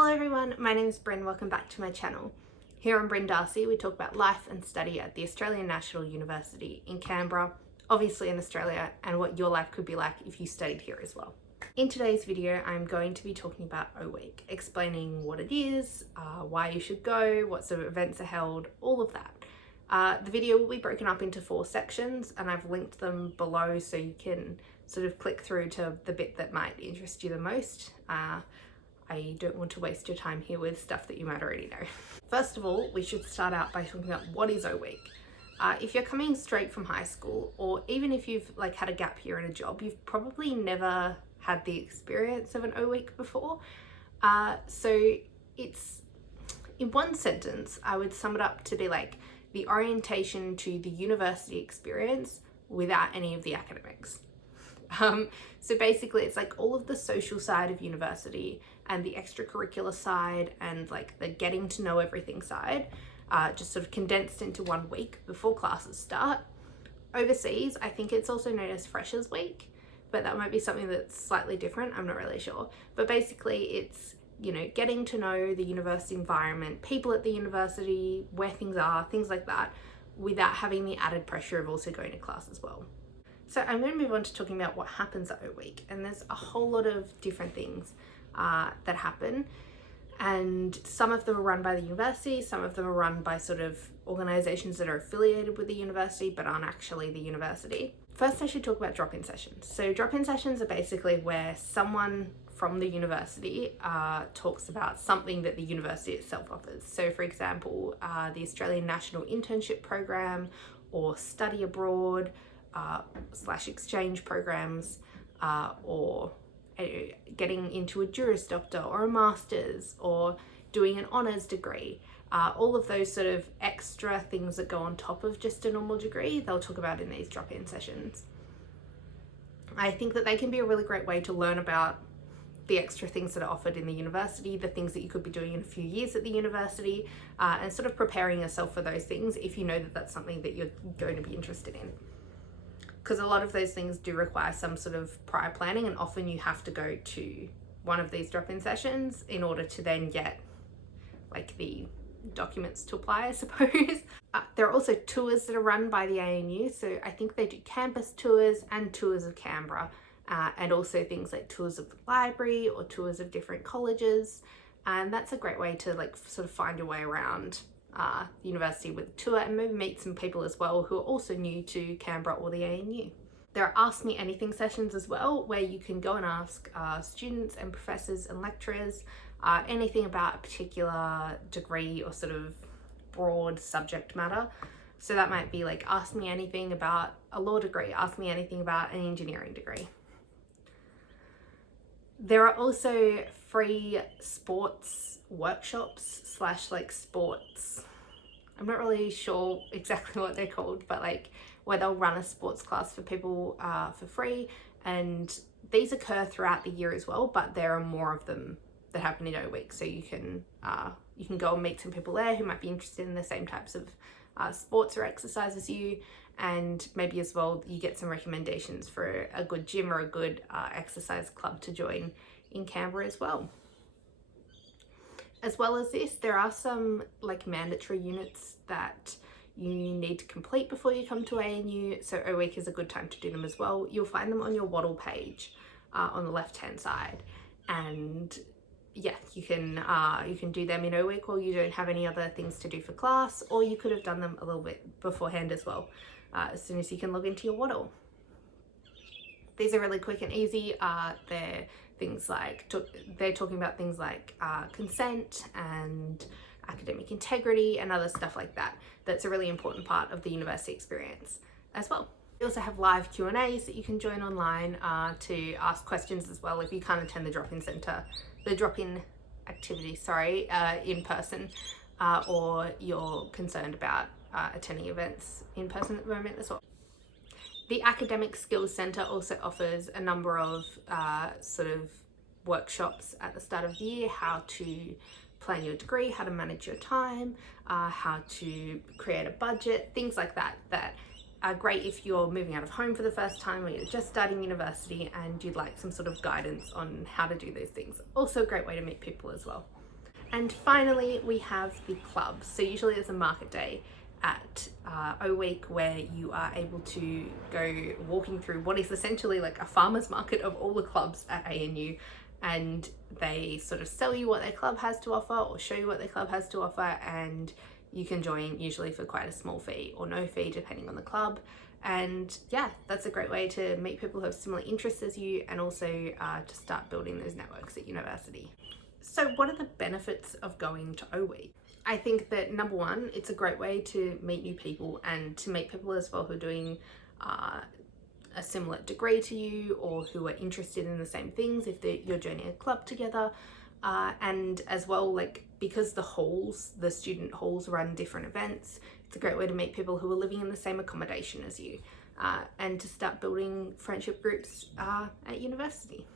Hello everyone, my name is Brin, welcome back to my channel. Here on Brin Darcy we talk about life and study at the Australian National University in Canberra, obviously in Australia, and what your life could be like if you studied here as well. In today's video I'm going to be talking about O Week, explaining what it is, why you should go, what sort of events are held, all of that. The video will be broken up into 4 sections and I've linked them below so you can sort of click through to the bit that might interest you the most. I don't want to waste your time here with stuff that you might already know. First of all, we should start out by talking about what is O Week. If you're coming straight from high school, or even if you've had a gap year in a job, you've probably never had the experience of an O Week before. So it's, in one sentence, I would sum it up to be like the orientation to the university experience without any of the academics. So basically it's like all of the social side of university and the extracurricular side and like the getting to know everything side, just sort of condensed into 1 week before classes start. Overseas, I think it's also known as Freshers Week, but that might be something that's slightly different, I'm not really sure. But basically it's, you know, getting to know the university environment, people at the university, where things are, things like that, without having the added pressure of also going to class as well. So I'm going to move on to talking about what happens at O Week, and there's a whole lot of different things that happen, and some of them are run by the university, some of them are run by sort of organisations that are affiliated with the university but aren't actually the university. First I should talk about drop-in sessions. So drop-in sessions are basically where someone from the university talks about something that the university itself offers. So for example, the Australian National Internship Program or study abroad / exchange programs, or getting into a Juris Doctor or a Master's or doing an honours degree. All of those sort of extra things that go on top of just a normal degree, they'll talk about in these drop-in sessions. I think that they can be a really great way to learn about the extra things that are offered in the university, the things that you could be doing in a few years at the university, and sort of preparing yourself for those things if you know that that's something that you're going to be interested in. Because a lot of those things do require some sort of prior planning, and often you have to go to one of these drop-in sessions in order to then get like the documents to apply, I suppose. There are also tours that are run by the ANU, so I think they do campus tours and tours of Canberra, and also things like tours of the library or tours of different colleges, and that's a great way to like sort of find your way around the university with a tour and maybe meet some people as well who are also new to Canberra or the ANU. There are Ask Me Anything sessions as well, where you can go and ask students and professors and lecturers anything about a particular degree or sort of broad subject matter. So that might be like, ask me anything about a law degree, ask me anything about an engineering degree. There are also free sports workshops / like sports, I'm not really sure exactly what they're called, but like where they'll run a sports class for people for free, and these occur throughout the year as well, but there are more of them that happen in O Week, so you can go and meet some people there who might be interested in the same types of sports or exercise as you, and maybe as well you get some recommendations for a good gym or a good exercise club to join in Canberra as well. As well as this, there are some like mandatory units that you need to complete before you come to ANU, so O Week is a good time to do them as well. You'll find them on your Waddle page on the left hand side, and yeah, you can do them in O Week, or you don't have any other things to do for class, or you could have done them a little bit beforehand as well, as soon as you can log into your Waddle. These are really quick and easy. They're things like, they're talking about things like consent and academic integrity and other stuff like that. That's a really important part of the university experience as well. We also have live Q&As that you can join online to ask questions as well if you can't attend the drop-in activity, in person, or you're concerned about attending events in person at the moment as well. The Academic Skills Centre also offers a number of sort of workshops at the start of the year, how to plan your degree, how to manage your time, how to create a budget, things like that, that are great if you're moving out of home for the first time or you're just starting university and you'd like some sort of guidance on how to do those things. Also a great way to meet people as well. And finally, we have the clubs. So usually there's a market day at O Week where you are able to go walking through what is essentially like a farmer's market of all the clubs at ANU, and they sort of sell you what their club has to offer or show you what their club has to offer, and you can join usually for quite a small fee or no fee depending on the club. And yeah, that's a great way to meet people who have similar interests as you, and also to start building those networks at university. So what are the benefits of going to O Week? I think that number one, it's a great way to meet new people and to meet people as well who are doing a similar degree to you or who are interested in the same things if you're joining a club together. And as well, like, because the student halls run different events, it's a great way to meet people who are living in the same accommodation as you, and to start building friendship groups at university.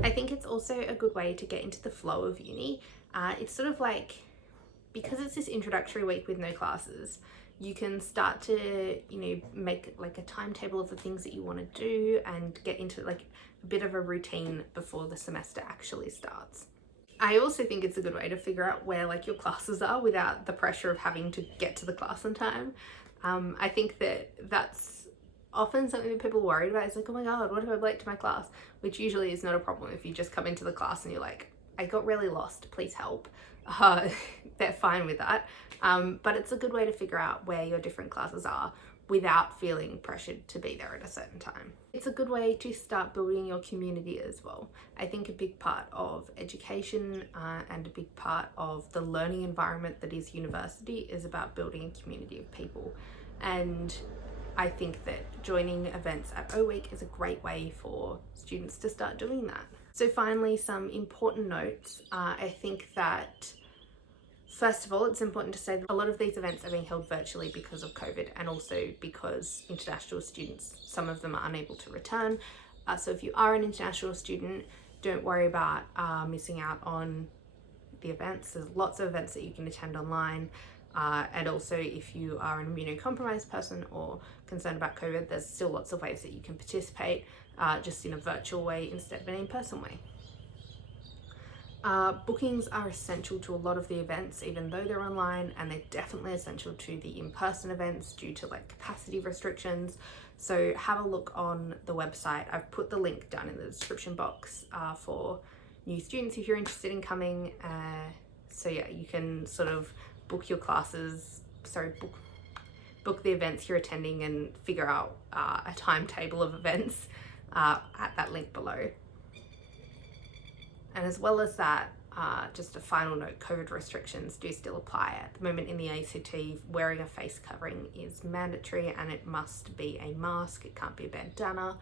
I think it's also a good way to get into the flow of uni. It's sort of like, because it's this introductory week with no classes, you can start to, make like a timetable of the things that you want to do and get into like a bit of a routine before the semester actually starts. I also think it's a good way to figure out where like your classes are without the pressure of having to get to the class on time. I think that that's often something that people are worried about. It's like, oh my god, what if I'm late to my class? Which usually is not a problem if you just come into the class and you're like, I got really lost, please help. They're fine with that. But it's a good way to figure out where your different classes are without feeling pressured to be there at a certain time. It's a good way to start building your community as well. I think a big part of education and a big part of the learning environment that is university is about building a community of people. And I think that joining events at O Week is a great way for students to start doing that. So finally, some important notes. I think that first of all, it's important to say that a lot of these events are being held virtually because of COVID, and also because international students, some of them are unable to return. So if you are an international student, don't worry about missing out on the events. There's lots of events that you can attend online. And also if you are an immunocompromised person or concerned about COVID, there's still lots of ways that you can participate, just in a virtual way instead of an in-person way. Bookings are essential to a lot of the events, even though they're online, and they're definitely essential to the in-person events due to like capacity restrictions. So have a look on the website. I've put the link down in the description box for new students if you're interested in coming. So yeah, you can sort of book your classes, book the events you're attending and figure out a timetable of events at that link below. And as well as that, just a final note, COVID restrictions do still apply. At the moment in the ACT, wearing a face covering is mandatory and it must be a mask, it can't be a bandana.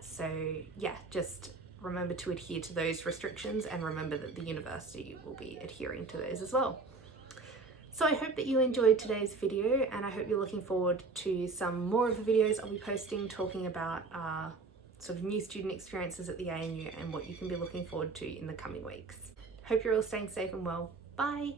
So yeah, just remember to adhere to those restrictions and remember that the university will be adhering to those as well. So I hope that you enjoyed today's video, and I hope you're looking forward to some more of the videos I'll be posting talking about sort of new student experiences at the ANU and what you can be looking forward to in the coming weeks. Hope you're all staying safe and well. Bye!